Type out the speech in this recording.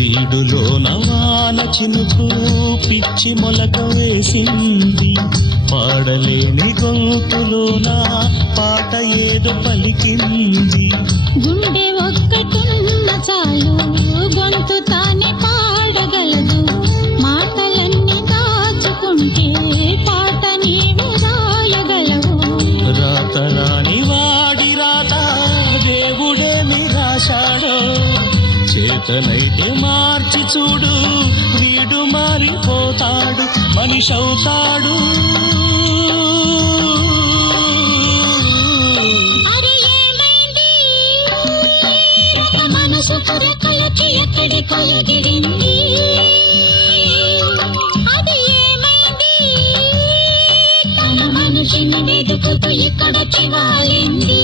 బీడులోన వాన చినుకు పిచ్చి మొలక వేసింది, పాడలేని గొంతులోన పాట ఏదో పలికింది. గుండె ఒక్కటున్న చాలు గొంతు తానే పాడగలదు, మాటలన్నీ దాచుకుంటే పాట నీవే రాయగలవు. రాత రాని వాడి రాత దేవుడేమి రాశాడో, చేతనైతే మార్చి చూడు వీడు మారిపోతాడు, మనిషి అవుతాడు. మనసు కొరకలకి ఎక్కడికో ఎగిరింది, అది ఏమైంది? తన మనిషిని వెతుకుతూ ఇక్కడొచ్చి వాలింది.